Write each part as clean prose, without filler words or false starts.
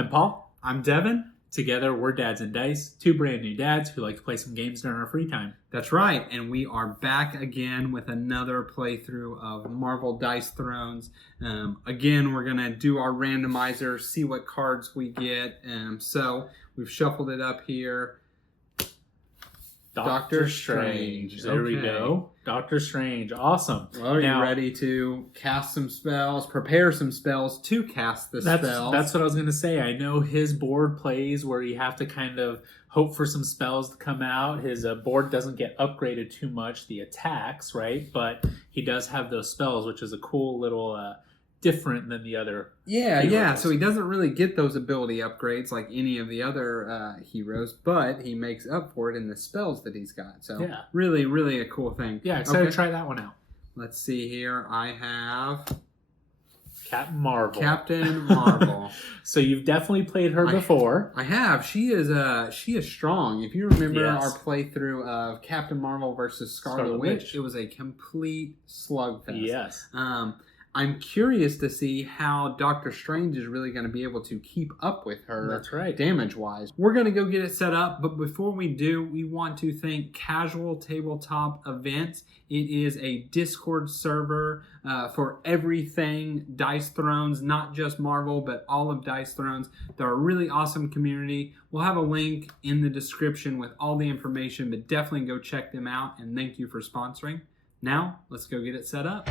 I'm Paul. I'm Devin. Together, we're Dads and Dice, two brand new dads who like to play some games during our free time. That's right, and we are back again with another playthrough of Marvel Dice Thrones. Again, we're going to do our randomizer, see what cards we get. So, we've shuffled it up here. Doctor Strange. There we go. Doctor Strange. Awesome. Well, are you ready to cast some spells, prepare some spells to cast the spells? That's what I was going to say. I know his board plays where you have to kind of hope for some spells to come out. His board doesn't get upgraded too much, the attacks, right? But he does have those spells, which is a cool little different than the other heroes. So he doesn't really get those ability upgrades like any of the other heroes, but he makes up for it in the spells that he's got. So really, really a cool thing. Yeah, excited to try that one out. Let's see here. I have Captain Marvel. So you've definitely played her before. I have. She is strong. If you remember our playthrough of Captain Marvel versus Scarlet Witch, it was a complete slugfest. Yes. I'm curious to see how Doctor Strange is really going to be able to keep up with her. That's right. Damage-wise. We're going to go get it set up, but before we do, we want to thank Casual Tabletop Events. It is a Discord server for everything Dice Thrones, not just Marvel, but all of Dice Thrones. They're a really awesome community. We'll have a link in the description with all the information, but definitely go check them out, and thank you for sponsoring. Now, let's go get it set up.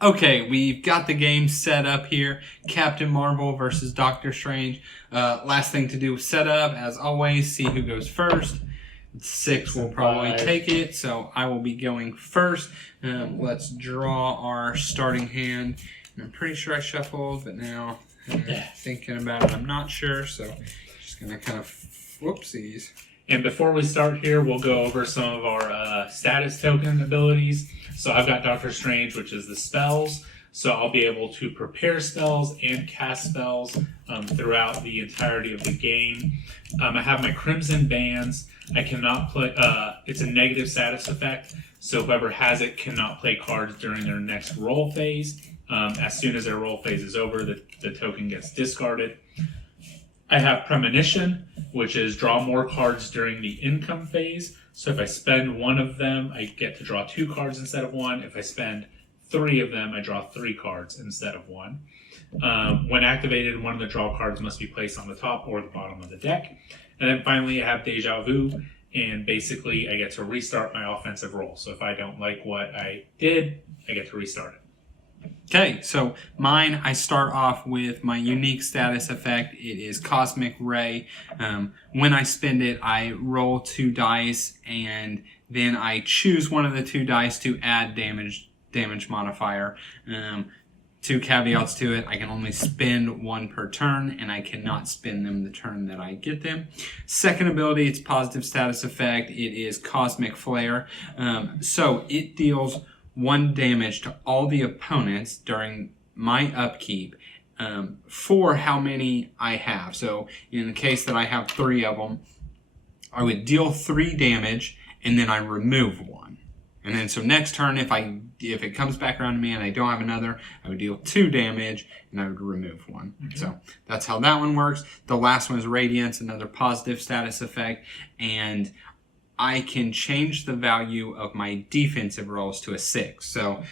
Okay, we've got the game set up here. Captain Marvel versus Doctor Strange. Last thing to do is set up, as always, see who goes first. 6 will probably take it, so I will be going first. Let's draw our starting hand. I'm pretty sure I shuffled, but now thinking about it, I'm not sure, so just going to kind of whoopsies. And before we start here, we'll go over some of our status token abilities. So I've got Doctor Strange, which is the spells. So I'll be able to prepare spells and cast spells throughout the entirety of the game. I have my Crimson Bands. I cannot play, it's a negative status effect. So whoever has it cannot play cards during their next roll phase. As soon as their roll phase is over, the token gets discarded. I have Premonition, which is draw more cards during the income phase. So if I spend one of them, I get to draw 2 cards instead of 1. If I spend 3 of them, I draw 3 cards instead of 1. When activated, one of the draw cards must be placed on the top or the bottom of the deck. And then finally, I have Deja Vu, and basically I get to restart my offensive roll. So if I don't like what I did, I get to restart it. Okay, so mine, I start off with my unique status effect. It is Cosmic Ray. When I spend it, I roll 2 dice, and then I choose one of the 2 dice to add damage modifier. 2 caveats to it. I can only spend 1 per turn, and I cannot spend them the turn that I get them. Second ability, it's positive status effect. It is Cosmic Flare. So it deals 1 damage to all the opponents during my upkeep for how many I have. So in the case that I have 3 of them, I would deal 3 damage and then I remove 1. And then so next turn, if it comes back around to me and I don't have another, I would deal 2 damage and I would remove 1. Mm-hmm. So that's how that one works. The last one is Radiance, another positive status effect, and I can change the value of my defensive rolls to a 6. So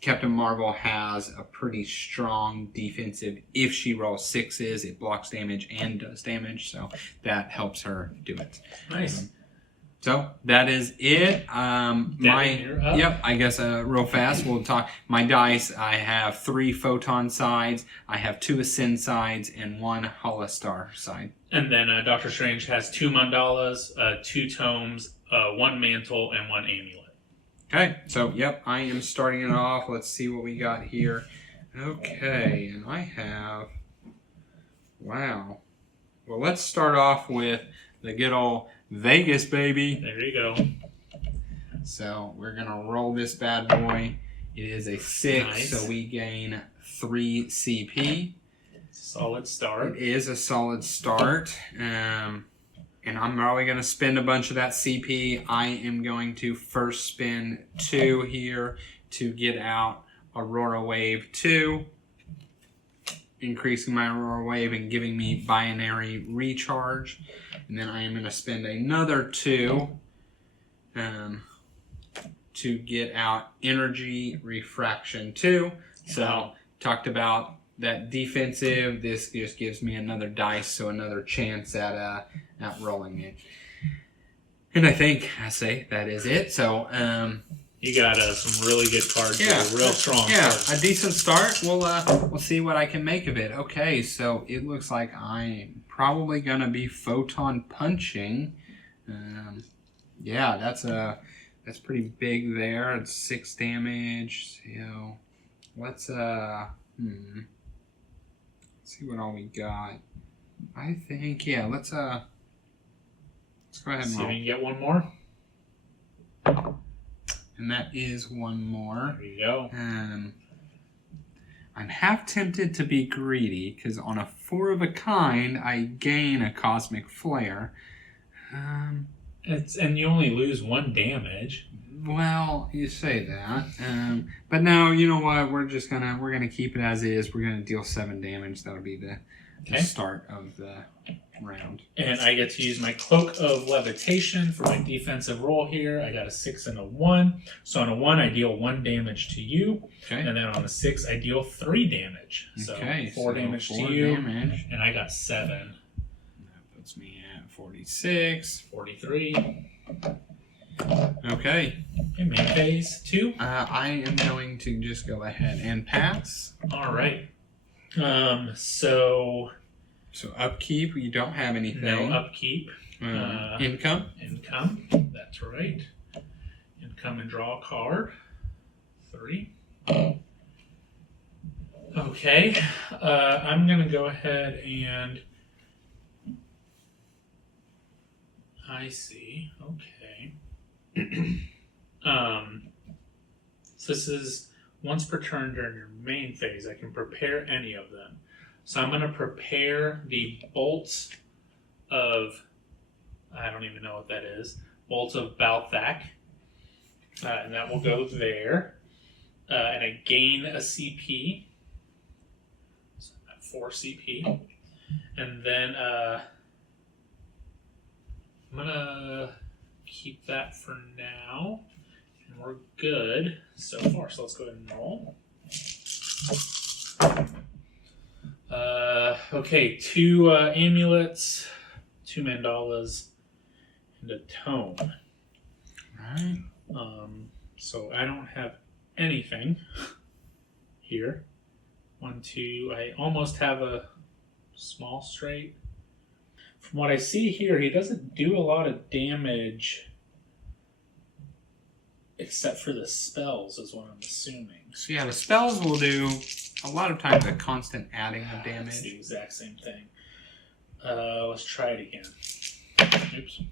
Captain Marvel has a pretty strong defensive. If she rolls 6s, it blocks damage and does damage. So that helps her do it. Nice. So that is it. Yep. I guess real fast we'll talk. My dice. I have 3 photon sides. I have 2 ascend sides and 1 holostar side. And then Doctor Strange has 2 mandalas, 2 tomes, 1 mantle, and 1 amulet. Okay. So I am starting it off. Let's see what we got here. Okay, and I have. Wow. Well, let's start off with the good old Vegas, baby. There you go. So we're going to roll this bad boy. It is a 6, so we gain 3 CP. Solid start. It is a solid start. And I'm probably going to spend a bunch of that CP. I am going to first spend 2 here to get out Aurora Wave 2, increasing my Aurora Wave and giving me binary recharge. And then I am going to spend another 2 to get out Energy Refraction 2. So, talked about that defensive. This just gives me another dice, so another chance at rolling it. And I say that is it. So, you got some really good cards. Yeah, real strong. Yeah, cards. A decent start. We'll see what I can make of it. Okay, so it looks like I'm probably gonna be photon punching. Yeah, that's pretty big there. It's 6 damage. So let's see what all we got. I think let's go ahead and see roll. if we can get one more. And that is one more. There you go. I'm half tempted to be greedy because on a 4 of a kind, I gain a cosmic flare. And you only lose 1 damage. Well, you say that. But no, you know what? We're gonna keep it as is. We're gonna deal 7 damage. That'll be the start of the round. And I get to use my Cloak of Levitation for my defensive roll here. I got a 6 and a 1. So on a 1, I deal 1 damage to you. Okay. And then on a 6, I deal 3 damage. So 4 damage to you. Damage. And I got 7. That puts me at 46. 43. Okay. Okay, main phase 2. I am going to just go ahead and pass. All right. So upkeep, you don't have anything. no upkeep. Income. Income. That's right. Income and draw a card. 3. Okay. I'm gonna go ahead and. I see. Okay. So this is once per turn during your main phase. I can prepare any of them. So I'm going to prepare the bolts of, I don't even know what that is, bolts of Balthak. And that will go there. And I gain a CP. So I'm at 4 CP. And then I'm going to keep that for now. And we're good so far. So let's go ahead and roll. Okay, 2 amulets, 2 mandalas, and a tome. Alright. So I don't have anything here. 1, 2. I almost have a small straight. From what I see here, he doesn't do a lot of damage except for the spells, is what I'm assuming. So yeah, the spells will do a lot of times a constant adding of damage. It's the exact same thing. Let's try it again. Oops.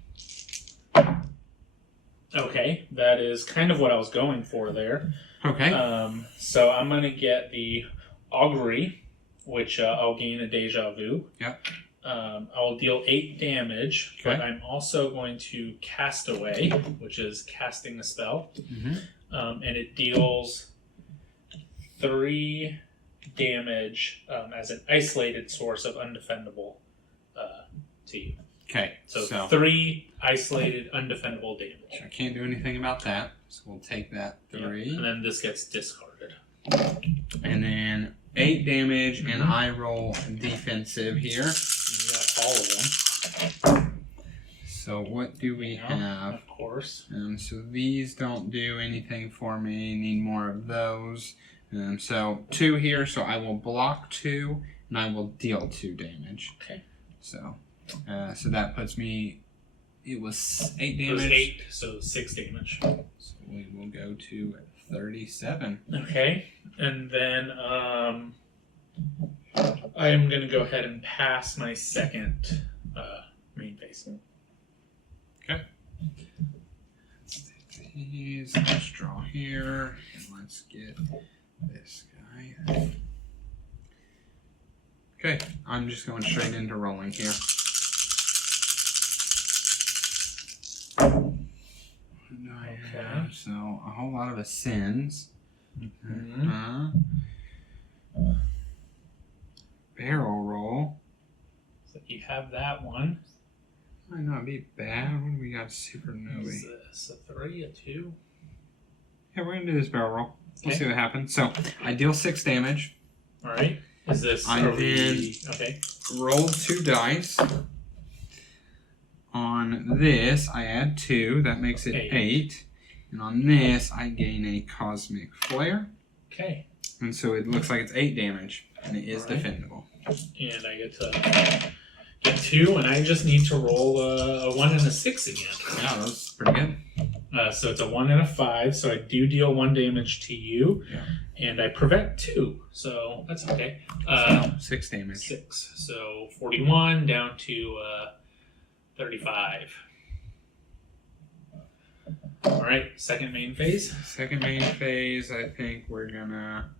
Okay, that is kind of what I was going for there. Okay. So I'm going to get the Augury, which I'll gain a Deja Vu. Yep. I'll deal 8 damage, Okay. but I'm also going to Cast Away, which is casting a spell. Mm-hmm. And it deals 3 damage as an isolated source of undefendable to you. Okay. So 3 isolated undefendable damage. I can't do anything about that, so we'll take that 3. Yeah. And then this gets discarded. And then 8 damage, and I roll defensive here. You got all of them. So what do we have? Of course. So these don't do anything for me. Need more of those. So 2 here. So I will block 2, and I will deal 2 damage. Okay. So that puts me. It was 8 damage. It was 8, so 6 damage. So we will go to 37. Okay, and then I am going to go ahead and pass my second main phase. Okay. Let's take these. Let's draw here, and let's get this guy. Okay, I'm just going straight into rolling here. What do I have? So a whole lot of ascends. Barrel roll. So you have that one. Might not be bad. What do we got? Is Supernovae. this a 3, a 2? Yeah, we're gonna do this barrel roll. We'll Okay. see what happens. So I deal 6 damage. All right. Is this? I then okay. roll 2 dice. On this, I add 2. That makes it 8. And on this, I gain a cosmic flare. Okay. And so it looks like it's 8 damage, and it is All right. defendable. And I get to get 2, and I just need to roll a 1 and a 6 again. Yeah, that's pretty good. So it's a 1 and a 5. So I do deal 1 damage to you, and I prevent 2. So that's okay. 6 damage. 6. So 41 down to 35. All right. Second main phase. Second main phase, I think we're gonna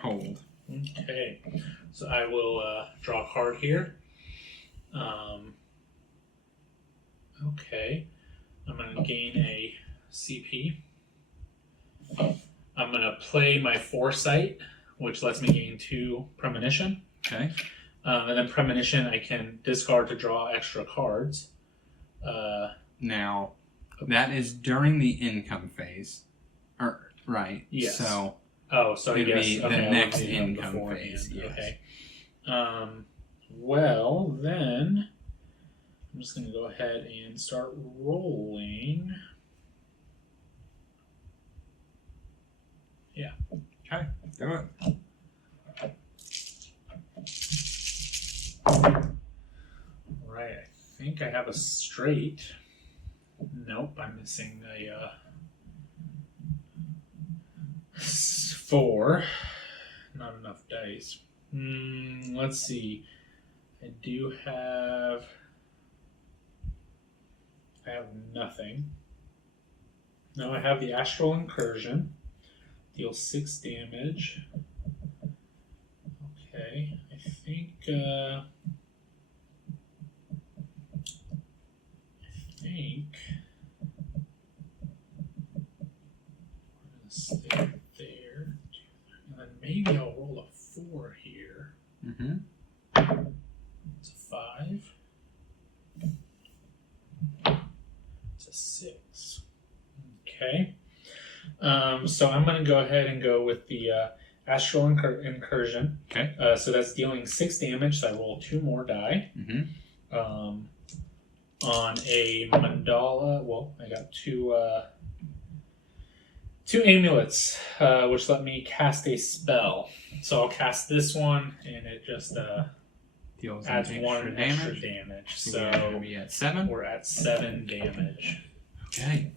hold. Okay. So I will draw a card here. Okay. I'm going to gain a CP. I'm going to play my Foresight, which lets me gain 2 Premonition. Okay. And then Premonition, I can discard to draw extra cards. Now, that is during the income phase. Right. Yes. So so I it'd guess be the okay, next I want income beforehand. phase. Yes. Okay. Well, then I'm just going to go ahead and start rolling. Yeah. Okay. Do it. Right. I think I have a straight. Nope, I'm missing a 4. Not enough dice. Let's see. I have nothing. No, I have the Astral Incursion. Deal 6 damage. Okay, I think I'm gonna stay there. And then maybe I'll roll a 4 here. Mm-hmm. It's a 5. It's a 6. Okay. So I'm going to go ahead and go with the Astral Incursion. Okay. So that's dealing 6 damage. So I roll 2 more die. Mm-hmm. On a mandala, well, I got 2 amulets, which let me cast a spell. So I'll cast this one, and it just Deals adds extra 1 extra damage. So we're gonna be at 7. We're at 7 damage. Okay.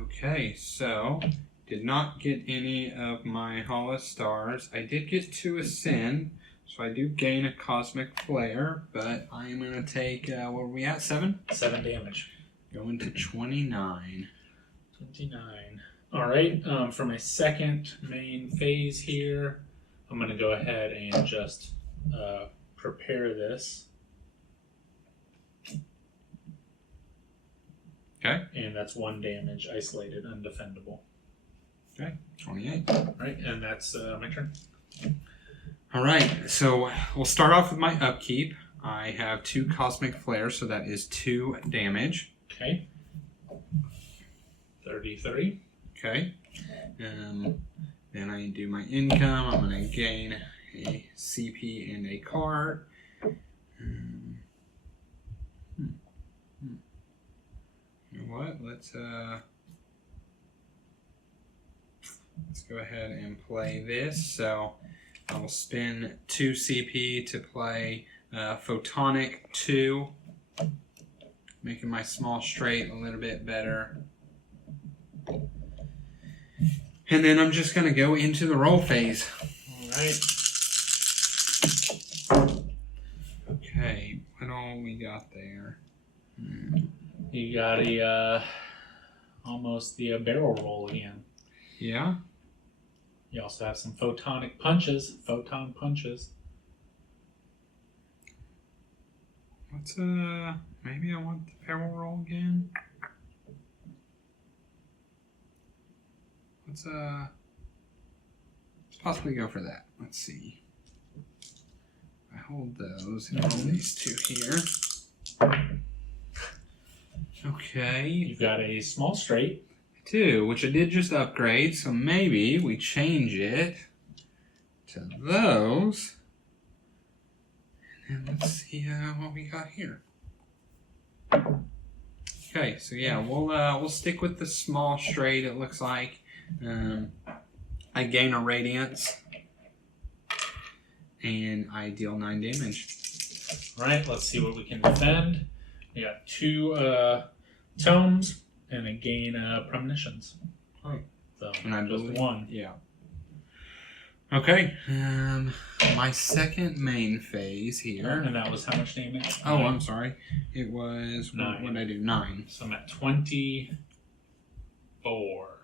Okay, so did not get any of my Hollow Stars. I did get 2 Ascend, so I do gain a Cosmic Flare, but I am going to take, what are we at, 7? 7 damage. Going to 29. 29. Alright, for my second main phase here, I'm going to go ahead and just prepare this. Okay. And that's 1 damage, isolated, undefendable. Okay, 28. Alright, and that's my turn. Alright, so we'll start off with my upkeep. I have 2 Cosmic Flares, so that is 2 damage. Okay. 33. Okay. Then I do my income. I'm going to gain a CP and a card. You know what? Let's go ahead and play this. So I will spend 2 CP to play Photonic 2, making my small straight a little bit better. And then I'm just going to go into the roll phase. Alright. Okay, what all we got there? You got a almost the barrel roll again. Yeah? You also have some photonic punches, photon punches. Let's maybe I want the barrel roll again. Let's possibly go for that. Let's see. I hold those and roll these two here. Okay. You've got a small straight. I do, which I did just upgrade, so maybe we change it to those. And let's see what we got here. Okay, so yeah, we'll stick with the small straight. It looks like I gain a radiance, and I deal 9 damage. All right, let's see what we can defend. We got 2 tomes and a gain premonitions. Oh, so and I just believe, 1. Yeah. Okay. My second main phase here. And that was how much damage? Oh, I'm sorry. It was 9. What did I do? 9. So I'm at 24.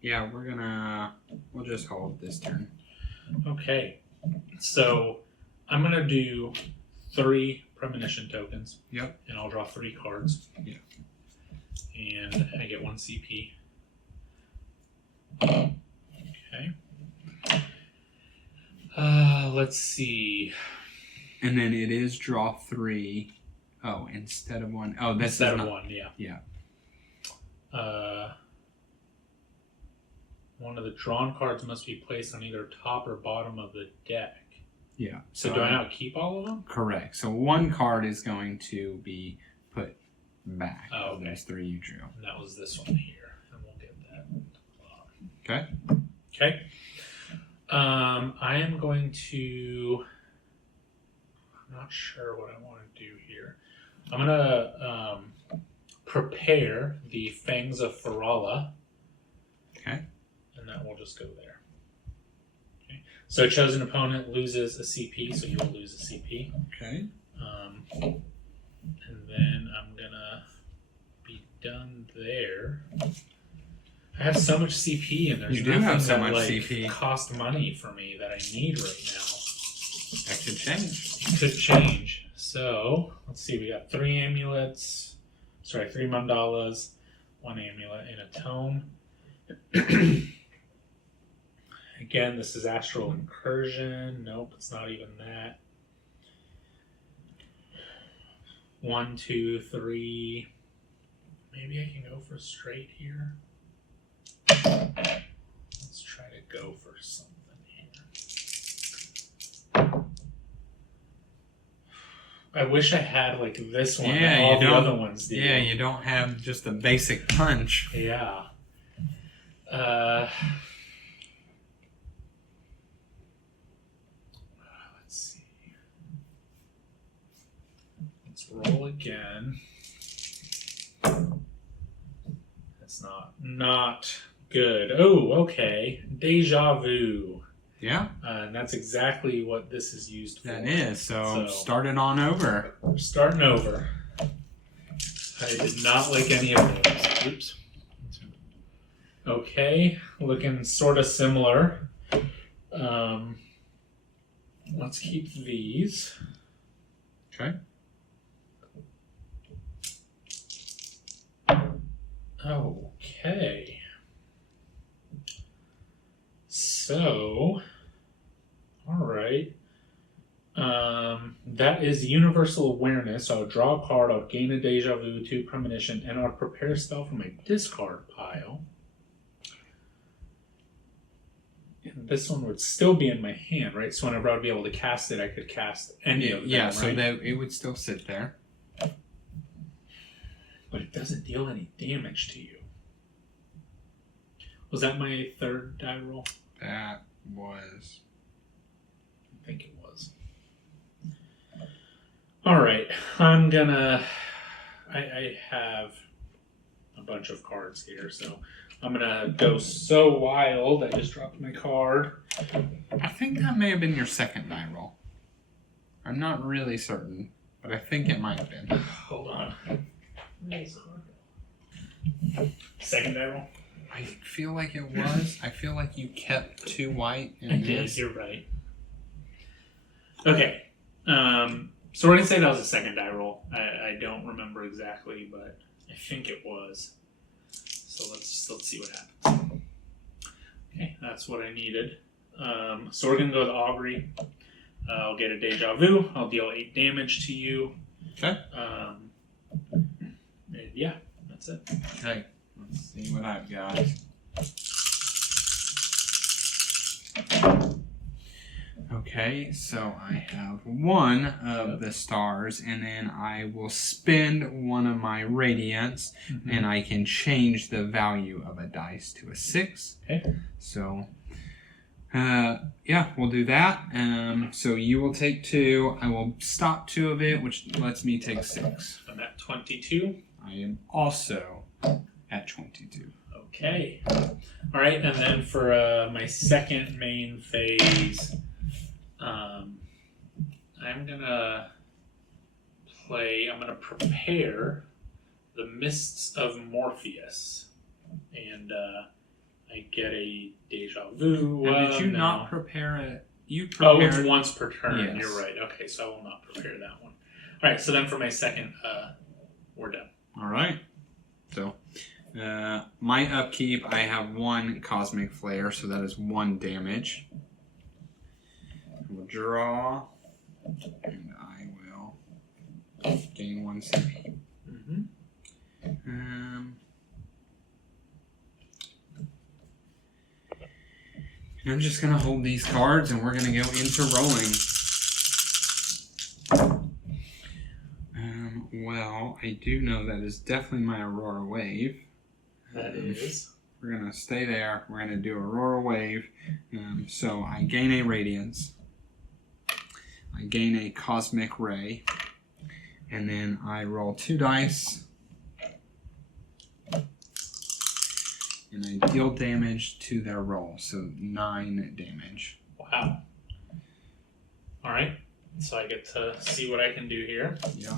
Yeah, we'll just hold this turn. Okay. So I'm gonna do 3 premonition tokens. Yep. And I'll draw 3 cards. Yeah. And I get 1 CP. Okay. Let's see. And then it is draw 3. Oh, instead of 1. Oh, this instead is of not, 1, yeah. Yeah. One of the drawn cards must be placed on either top or bottom of the deck. Yeah. So do I not keep all of them? Correct. So 1 card is going to be put back. Oh, okay. There's 3 you drew. And that was this one here. And we'll get that. Okay. Okay. I am going to... I'm not sure what I want to do here. I'm going to prepare the Fangs of Ferala. Okay. And that will just go there. Okay. So a chosen opponent loses a CP, so you will lose a CP. Okay. And then I'm going to be done there. I have so much CP, and there's You do nothing have so that much like CP. cost money for me that I need right now. That could change. It could change. So let's see. We got 3 amulets. Sorry, 3 mandalas, 1 amulet, and a tome. Again, this is astral incursion. Nope, it's not even that. 1, 2, 3. Maybe I can go for straight here. Let's try to go for something here. I wish I had like this one. Yeah, and all you the don't. other ones do. Yeah, you don't have just a basic punch. Yeah. Let's see. Let's roll again. That's not good. Oh, okay. Deja vu. Yeah, And that's exactly what this is used for. that is. So start it on over. We're starting over. I did not like any of those. Oops. Okay, looking sort of similar. Let's keep these. Okay. Okay. So, all right. That is universal awareness. So I would draw a card, I would gain a deja vu, 2 premonition, and I would prepare a spell from my discard pile. And this one would still be in my hand, right? So whenever I would be able to cast it, I could cast any of them, Yeah, right? so that it would still sit there. But it doesn't deal any damage to you. Was that my 3rd die roll? That was. I think it was. Alright, I'm gonna... I have a bunch of cards here, so I'm gonna go so wild. I just dropped my card. I think that may have been your 2nd die roll. I'm not really certain, but I think it might have been. Hold on. 2nd die roll? I feel like it was. I feel like you kept 2 white. I did. You're right. Okay. So we're gonna say that was a second die roll. I don't remember exactly, but I think it was. So let's see what happens. Okay, that's what I needed. So we're gonna go with Aubrey. I'll get a deja vu. I'll deal 8 damage to you. Okay. And yeah, that's it. Okay. Let's see what I've got. Okay, so I have 1 of the stars, and then I will spend 1 of my radiance, and I can change the value of a dice to a 6. Okay. So, yeah, we'll do that. So you will take 2. I will stop 2 of it, which lets me take 6. I'm at 22. I am also at 22. Okay. All right, and then for my second main phase, I'm gonna prepare the Mists of Morpheus, and I get a deja vu. Now, did you no. not prepare it? You Oh, prepared. it's once per turn. Yes. You're right. Okay, so I will not prepare that one. All right, so then for my second, we're done. All right. So, my upkeep, I have 1 Cosmic Flare, so that is 1 damage. We'll draw, and I will gain 1 CP. Mm-hmm. I'm just going to hold these cards, and we're going to go into rolling. Well, I do know that is definitely my Aurora Wave. That is. We're going to stay there. We're going to do Aurora Wave. So I gain a Radiance. I gain a Cosmic Ray. And then I roll 2 dice. And I deal damage to their roll. So 9 damage. Wow. All right. So I get to see what I can do here. Yeah.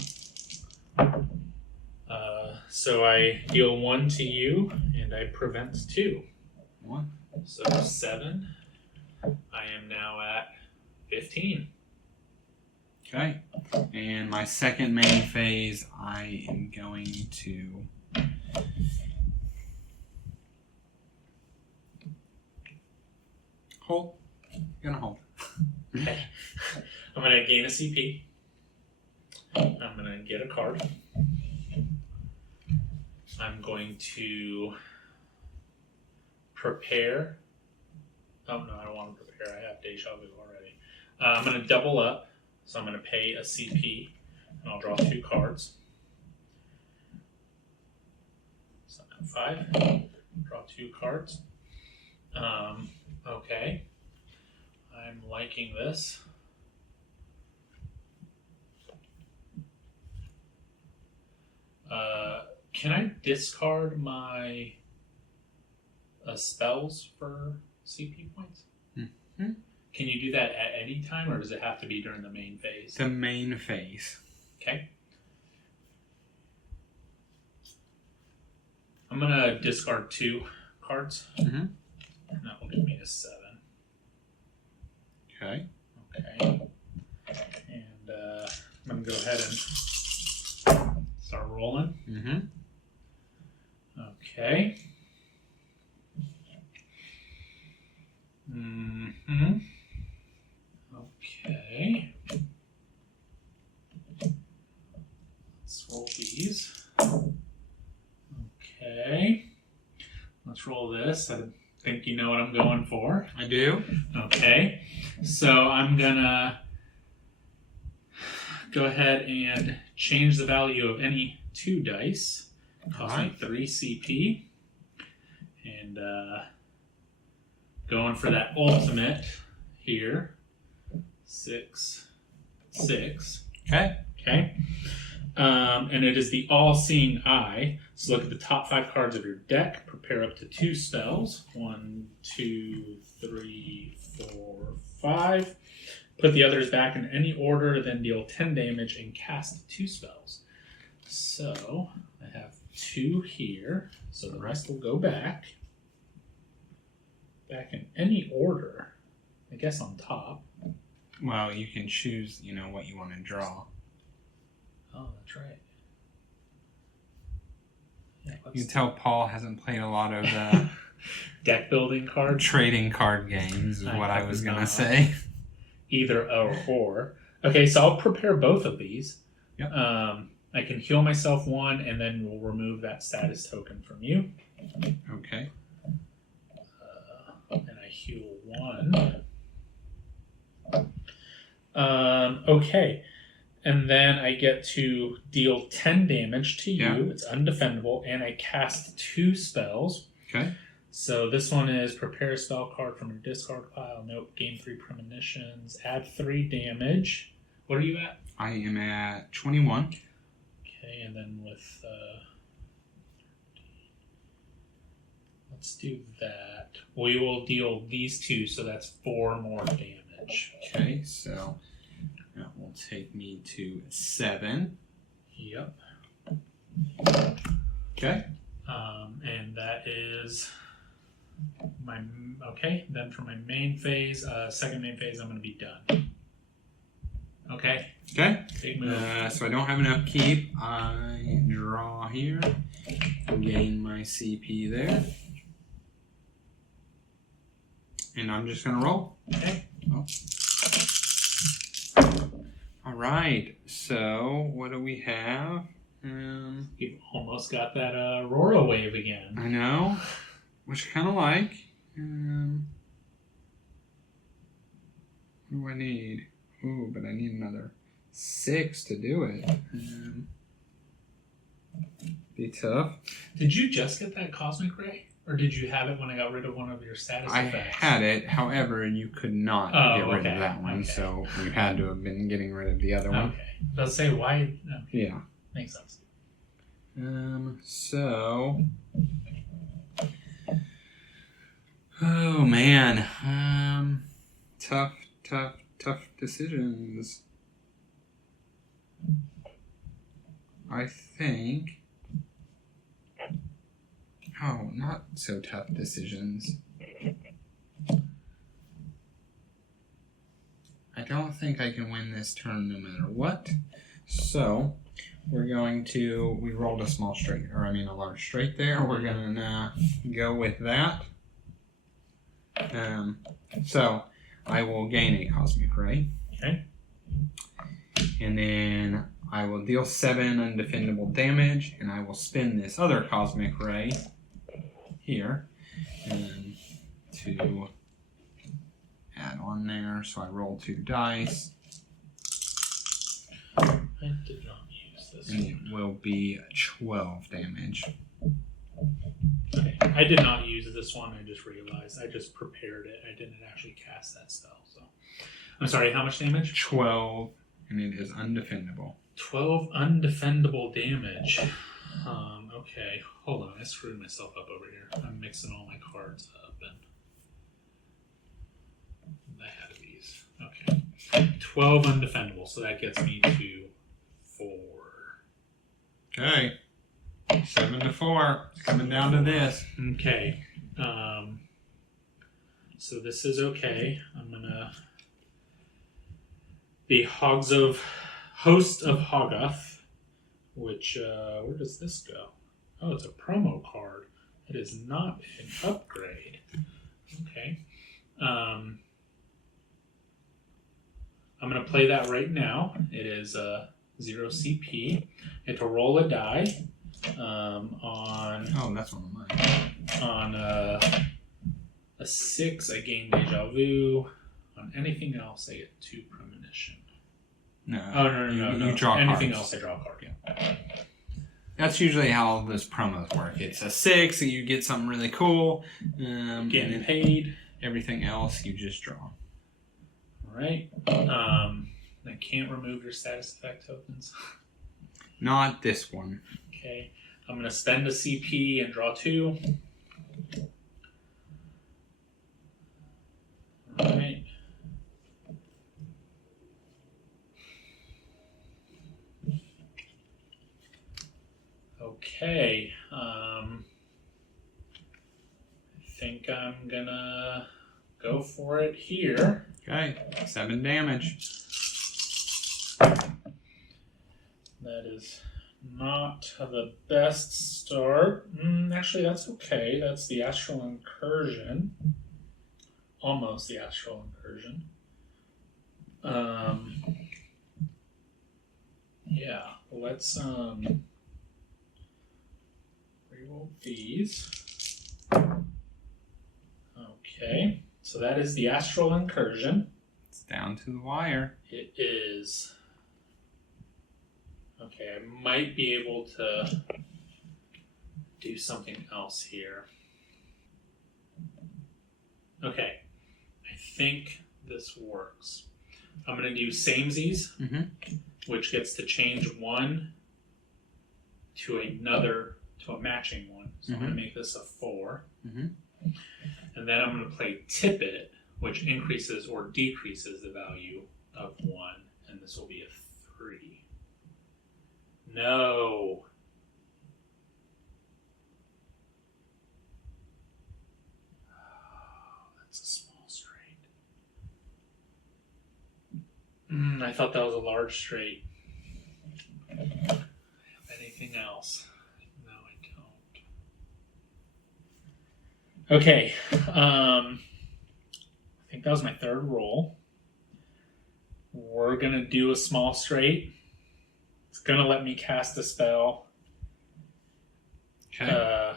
So I deal 1 to you, and I prevent 2. 1. So 7. I am now at 15. Okay. And my second main phase, I am going to hold. Gonna hold. Okay. I'm going to gain a CP. I'm going to get a card. I'm going to prepare. Oh, no, I don't want to prepare. I have deja vu already. I'm going to double up. So I'm going to pay a CP, and I'll draw 2 cards. So I'm at 5. Draw 2 cards. Okay. I'm liking this. Can I discard my spells for CP points? Mm-hmm. Can you do that at any time, or does it have to be during the main phase? The main phase. Okay. I'm going to discard 2 cards. Mm-hmm. And that will give me a 7. Okay. Okay. And I'm going to go ahead and start rolling. Mm-hmm. Okay. Mm-hmm. Okay. Let's roll these. Okay. Let's roll this. I think you know what I'm going for. I do. Okay. So I'm gonna go ahead and change the value of any 2 dice. Cost me 3 CP. And going for that ultimate here. 6, 6. Okay. Okay. And it is the all-seeing eye. So look at the top 5 cards of your deck. Prepare up to 2 spells. 1, 2, 3, 4, 5. Put the others back in any order, then deal 10 damage and cast 2 spells. So I have 2 here. So the rest will go back. back in any order. I guess on top. Well, you can choose, what you want to draw. Oh, that's right. Yeah, You can tell Paul hasn't played a lot of deck building cards. trading card games is what I was going to not. say. Either or. Okay, so I'll prepare both of these. Yep. I can heal myself one, and then we'll remove that status token from you. Okay. And I heal one. Okay. And then I get to deal 10 damage to you. Yeah. It's undefendable, and I cast 2 spells. Okay. So this one is prepare a spell card from your discard pile. Nope, gain 3 premonitions. Add 3 damage. What are you at? I am at 21. Okay, and then with... let's do that. We will deal these 2, so that's 4 more damage. Okay, so that will take me to 7. Yep. Okay. And that is my... Okay, then for my main phase, second main phase, I'm going to be done. Okay. Okay. Big move. So I don't have enough keep. I draw here. Gain my CP there. And I'm just going to roll. Okay. Oh. All right. So what do we have? You've almost got that Aurora wave again. I know. Which I kind of like. What do I need? Ooh, but I need another 6 to do it. Be tough. Did you just get that Cosmic Ray? Or did you have it when I got rid of one of your status effects? I had it, however, you could not get rid of that one, so you had to have been getting rid of the other one. Okay. Let's say why... Okay. Yeah. Makes sense. So... Oh, man. Tough decisions. I think... Oh, not so tough decisions. I don't think I can win this turn no matter what. So, we rolled a small straight, a large straight there. We're going to go with that. So, I will gain a Cosmic Ray. Okay. And then I will deal 7 undefendable damage, and I will spin this other Cosmic Ray here to add on there. So I roll 2 dice. I did not use this And one. it will be 12 damage. Okay. I did not use this one. I just realized. I just prepared it. I didn't actually cast that spell. So, I'm sorry, how much damage? 12, and it is undefendable. 12 undefendable damage. Okay, hold on. I screwed myself up over here. I'm mixing all my cards up, and I had these. Okay, 12 undefendable. So that gets me to 4. Okay. 7 to 4. It's coming down to this. Okay. So this is okay. I'm gonna the Host of Hoggoth, which where does this go? Oh, it's a promo card. It is not an upgrade. Okay. I'm gonna play that right now. It is 0 CP. I have to roll a die. Oh, that's one of mine. On a 6, I gain Deja Vu. On anything else, I get 2 premonition. No. Oh, no. You draw anything cards. else, I draw a card. Yeah. That's usually how those promos work. It's a 6, and you get something really cool. Getting paid. Everything else, you just draw. All right. I can't remove your status effect tokens. Not this one. Okay. I'm going to spend a CP and draw 2. All right. Okay. I think think I'm gonna go for it here. Okay, 7 damage. That is not the best start. Actually, that's okay. That's the Astral Incursion. Almost the Astral Incursion. Yeah, let's reroll these. Okay, so that is the Astral Incursion. It's down to the wire. It is. Okay, I might be able to do something else here. Okay, I think this works. I'm going to do samesies, which gets to change one to a matching one. So I'm going to make this a 4. And then I'm going to play Tippet, which increases or decreases the value of 1. And this will be a 3. No. Oh, that's a small straight. I thought that was a large straight. Anything else? No, I don't. Okay. I think that was my 3rd roll. We're gonna do a small straight. It's gonna let me cast a spell. Okay.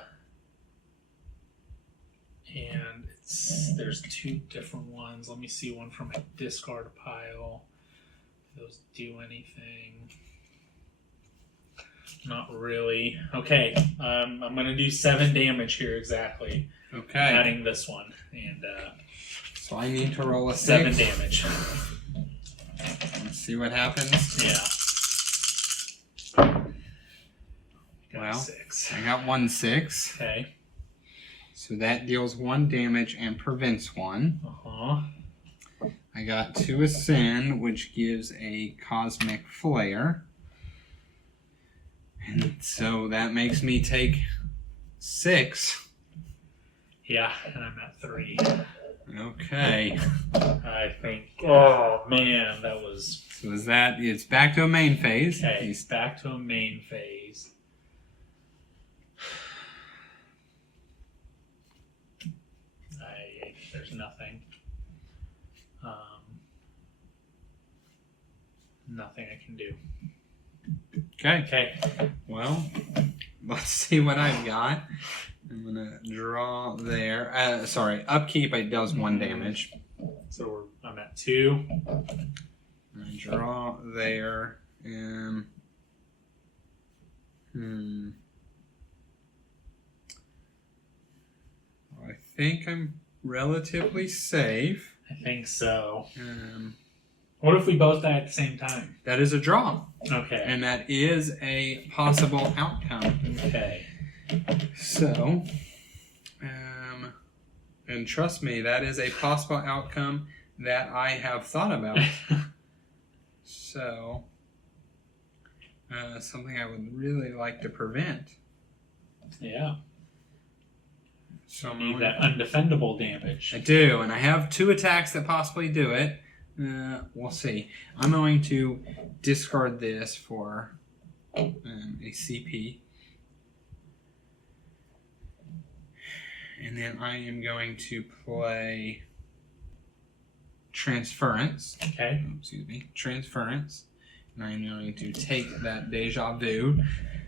And there's 2 different ones. Let me see one from my discard pile. Do those do anything? Not really. Okay, I'm gonna do 7 damage here exactly. Okay. Adding this one, and so I need to roll a 7 6. damage. Let's see what happens. Yeah. Well, 6. I got 1 6. Okay. So that deals 1 damage and prevents 1. I got 2 Ascend, which gives a Cosmic Flare. And so that makes me take 6. Yeah, and I'm at 3. Okay. I think. Oh man, that was. So is that? It's back to a main phase. Okay, he's back to a main phase. There's nothing. Nothing I can do. Okay. Okay. Well, let's see what I've got. I'm gonna draw there. Upkeep. It does 1 damage. So I'm at 2. I draw there. I think I'm relatively safe. I think so. What if we both die at the same time? That is a draw. Okay. And that is a possible outcome. Okay. So, and trust me, that is a possible outcome that I have thought about. So, something I would really like to prevent. Yeah. So you need that undefendable damage. I do, and I have 2 attacks that possibly do it. We'll see. I'm going to discard this for a CP. And then I am going to play Transference. Okay. Excuse me. Transference. And I'm going to take that Deja Vu.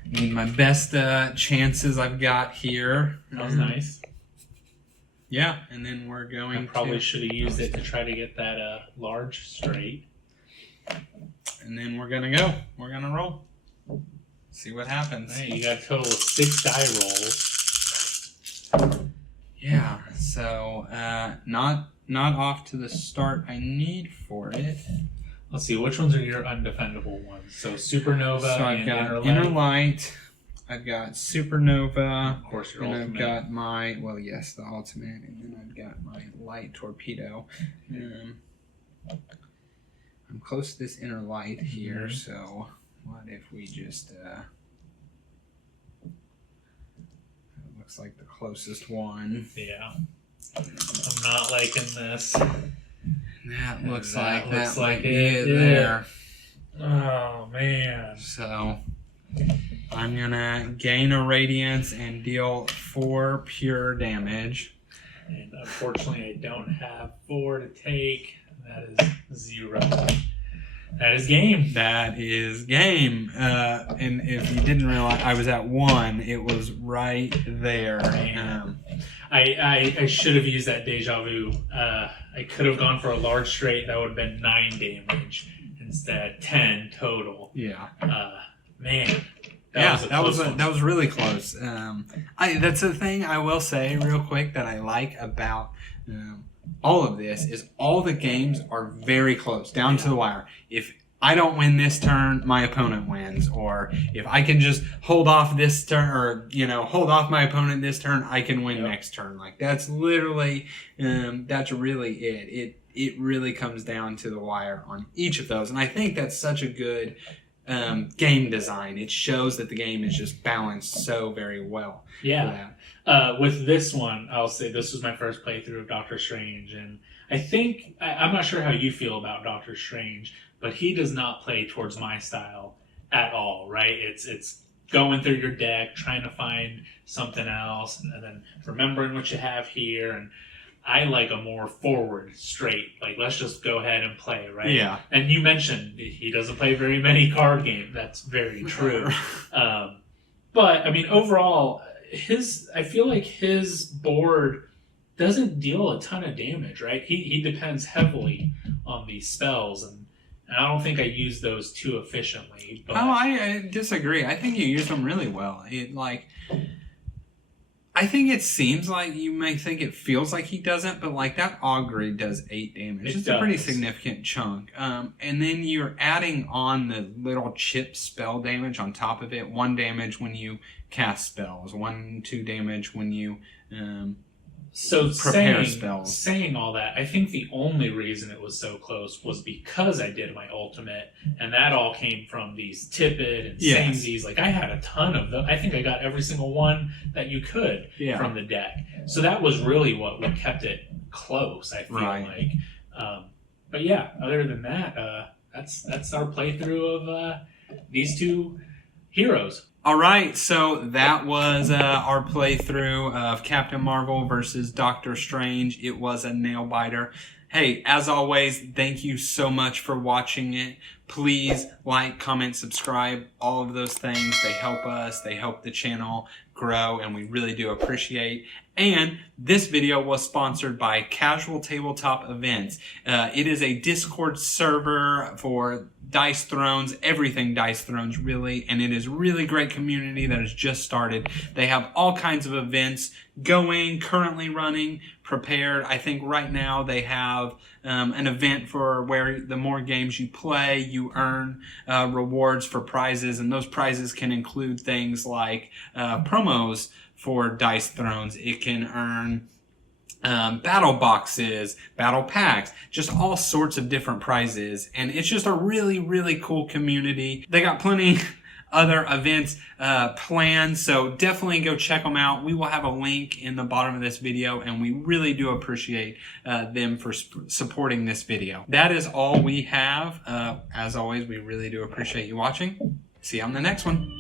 Need my best chances I've got here. That was nice. Yeah, and then we're going I probably should have used it to try to get that large straight. And then we're going to go. We're going to roll. See what happens. Hey, you got a total of 6 die rolls. Yeah, so not off to the start I need for it. Let's see, which ones are your undefendable ones? So Supernova So I've and got Inner Inner Light. I've got Supernova. Of course, your and ultimate. I've got my, well, yes, the ultimate. And then I've got my Light Torpedo. I'm close to this Inner Light here, so what if we just... looks like the closest one. Yeah. I'm not liking this. That looks That like looks that like might be it, it there. Oh, man. So I'm gonna gain a radiance and deal 4 pure damage. And unfortunately, I don't have 4 to take. That is 0. That is game. That is game. And if you didn't realize, I was at 1. It was right there. I should have used that deja vu. I could have gone for a large straight. That would have been 9 damage instead, 10 total. Yeah. Man. That was really close. That's the thing I will say real quick that I like about all of this is all the games are very close, down to the wire. If I don't win this turn, my opponent wins. Or if I can just hold off this turn, or hold off my opponent this turn, I can win next turn. Like that's literally, that's really it. It really comes down to the wire on each of those, and I think that's such a good game design. It shows that the game is just balanced so very well. Yeah. With this one, I'll say this was my first playthrough of Doctor Strange, and I think I'm not sure how you feel about Doctor Strange, but he does not play towards my style at all. Right? It's going through your deck, trying to find something else, and then remembering what you have here. And I like a more forward, straight, like let's just go ahead and play, right? Yeah. And you mentioned he doesn't play very many card games. That's very true. But I mean, overall, I feel like his board doesn't deal a ton of damage, right? He depends heavily on these spells, and I don't think I use those too efficiently. But I disagree. I think you use them really well. I think it seems like you may think it feels like he doesn't, but like that augury does 8 damage. It's a pretty significant chunk. And then you're adding on the little chip spell damage on top of it. 1 damage when you cast spells. 2 damage when you prepare spells. Saying all that, I think the only reason it was so close was because I did my ultimate, and that all came from these Tippet and Samesies. Like I had a ton of them. I think I got every single one that you could from the deck. So that was really what kept it close, I feel like. But yeah, other than that, that's our playthrough of these 2 heroes. All right, so that was our playthrough of Captain Marvel versus Doctor Strange. It was a nail biter. Hey, as always, thank you so much for watching it. Please like, comment, subscribe, all of those things. They help us. They help the channel grow, and we really do appreciate. And this video was sponsored by Casual Tabletop Events. It is a Discord server for Dice Thrones, everything Dice Thrones really, and it is a really great community that has just started. They have all kinds of events going, currently running, prepared. I think right now they have an event for where the more games you play, you earn rewards for prizes, and those prizes can include things like promos for Dice Thrones. It can earn battle boxes, battle packs, just all sorts of different prizes. And it's just a really, really cool community. They got plenty other events planned, so definitely go check them out. We will have a link in the bottom of this video, and we really do appreciate them for supporting this video. That is all we have. As always, we really do appreciate you watching. See you on the next one.